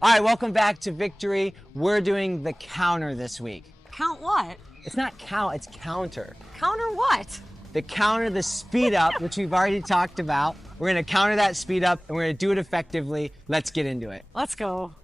All right, welcome back to Victory. We're doing the counter this week. Count what? It's not count, it's counter. Counter what? The counter, the speed up, which we've already talked about. We're gonna counter that speed up and we're gonna do it effectively. Let's get into it. Let's go. All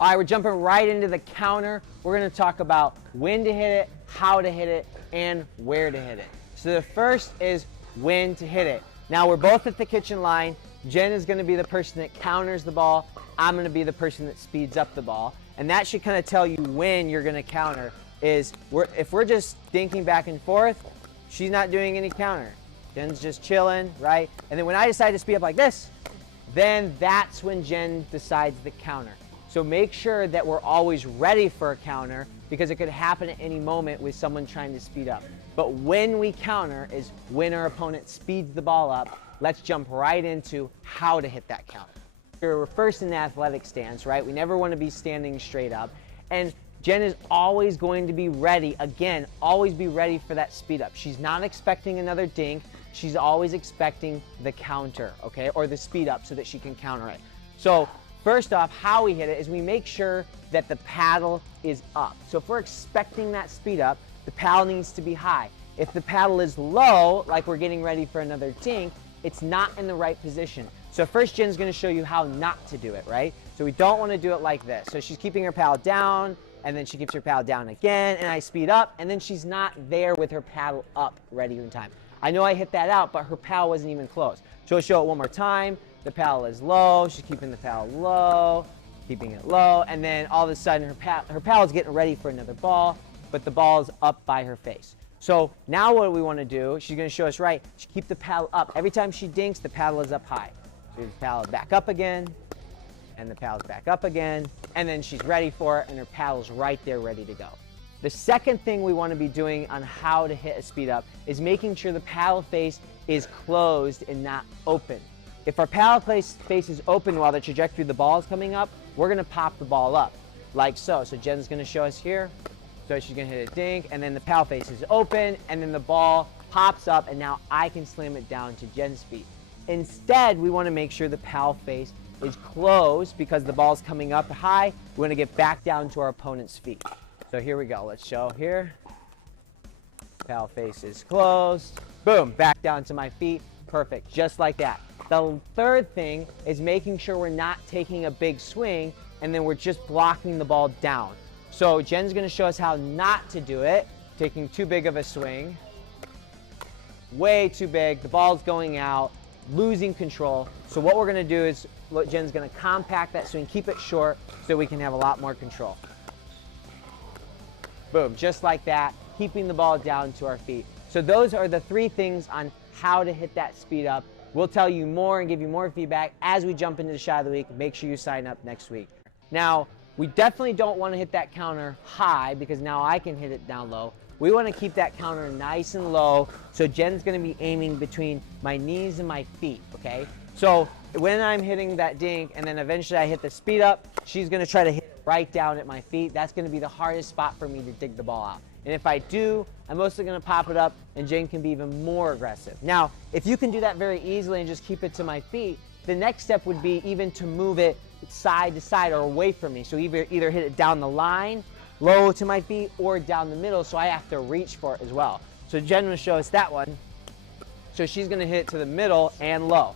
right, we're jumping right into the counter. We're gonna talk about when to hit it, how to hit it, and where to hit it. So the first is when to hit it. Now we're both at the kitchen line. Jen is gonna be the person that counters the ball. I'm gonna be the person that speeds up the ball. And that should kind of tell you when you're gonna counter. If we're just dinking back and forth, she's not doing any counter. Jen's just chilling, right? And then when I decide to speed up like this, then that's when Jen decides the counter. So make sure that we're always ready for a counter because it could happen at any moment with someone trying to speed up. But when we counter is when our opponent speeds the ball up. Let's jump right into how to hit that counter. We're first in the athletic stance, right? We never want to be standing straight up. And Jen is always going to be ready, again, always be ready for that speed up. She's not expecting another dink. She's always expecting the counter, okay? Or the speed up so that she can counter it. So first off, how we hit it is we make sure that the paddle is up. So if we're expecting that speed up, the paddle needs to be high. If the paddle is low, like we're getting ready for another dink, it's not in the right position. So first Jen's gonna show you how not to do it, right? So we don't wanna do it like this. So she's keeping her paddle down, and then she keeps her paddle down again, and I speed up, and then she's not there with her paddle up ready in time. I know I hit that out, but her paddle wasn't even close. So we'll show it one more time. The paddle is low, she's keeping the paddle low, keeping it low, and then all of a sudden her paddle's getting ready for another ball, but the ball is up by her face. So now what we want to do, she's going to show us right, she keep the paddle up. Every time she dinks, the paddle is up high. So the paddle back up again, and the paddle's back up again, and then she's ready for it, and her paddle's right there ready to go. The second thing we want to be doing on how to hit a speed up is making sure the paddle face is closed and not open. If our paddle face is open while the trajectory of the ball is coming up, we're going to pop the ball up, like so. So Jen's going to show us here. So she's gonna hit a dink, and then the paddle face is open, and then the ball pops up, and now I can slam it down to Jen's feet. Instead, we wanna make sure the paddle face is closed because the ball's coming up high. We wanna get back down to our opponent's feet. So here we go, let's show here. Paddle face is closed. Boom, back down to my feet. Perfect, just like that. The third thing is making sure we're not taking a big swing, and then we're just blocking the ball down. So Jen's gonna show us how not to do it, taking too big of a swing, way too big, the ball's going out, losing control. So what we're gonna do is, Jen's gonna compact that swing, keep it short so we can have a lot more control. Boom, just like that, keeping the ball down to our feet. So those are the three things on how to hit that speed up. We'll tell you more and give you more feedback as we jump into the shot of the week. Make sure you sign up next week. Now, we definitely don't want to hit that counter high because now I can hit it down low. We want to keep that counter nice and low, so Jen's going to be aiming between my knees and my feet, okay? So when I'm hitting that dink and then eventually I hit the speed up, she's going to try to hit it right down at my feet. That's going to be the hardest spot for me to dig the ball out. And if I do, I'm mostly going to pop it up and Jen can be even more aggressive. Now, if you can do that very easily and just keep it to my feet, the next step would be even to move it side to side or away from me. So either hit it down the line, low to my feet, or down the middle, so I have to reach for it as well. So Jen will show us that one. So she's gonna hit it to the middle and low.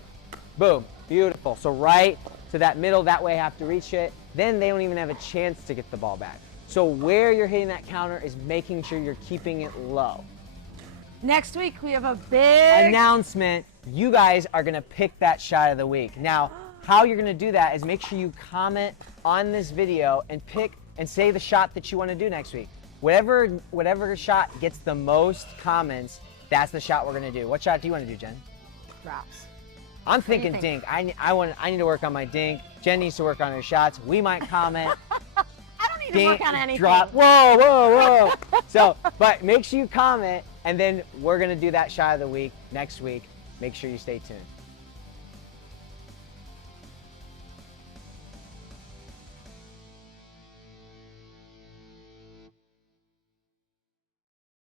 Boom, beautiful. So right to that middle, that way I have to reach it. Then they don't even have a chance to get the ball back. So where you're hitting that counter is making sure you're keeping it low. Next week, we have a big announcement. You guys are gonna pick that shot of the week. Now, how you're gonna do that is make sure you comment on this video and pick and say the shot that you wanna do next week. Whatever shot gets the most comments, that's the shot we're gonna do. What shot do you wanna do, Jen? drops. I'm thinking dink. I need to work on my dink. Jen needs to work on her shots. We might comment. I don't need to work on anything. Drop. Whoa, whoa, whoa. So, but make sure you comment, and then we're gonna do that shot of the week next week. Make sure you stay tuned.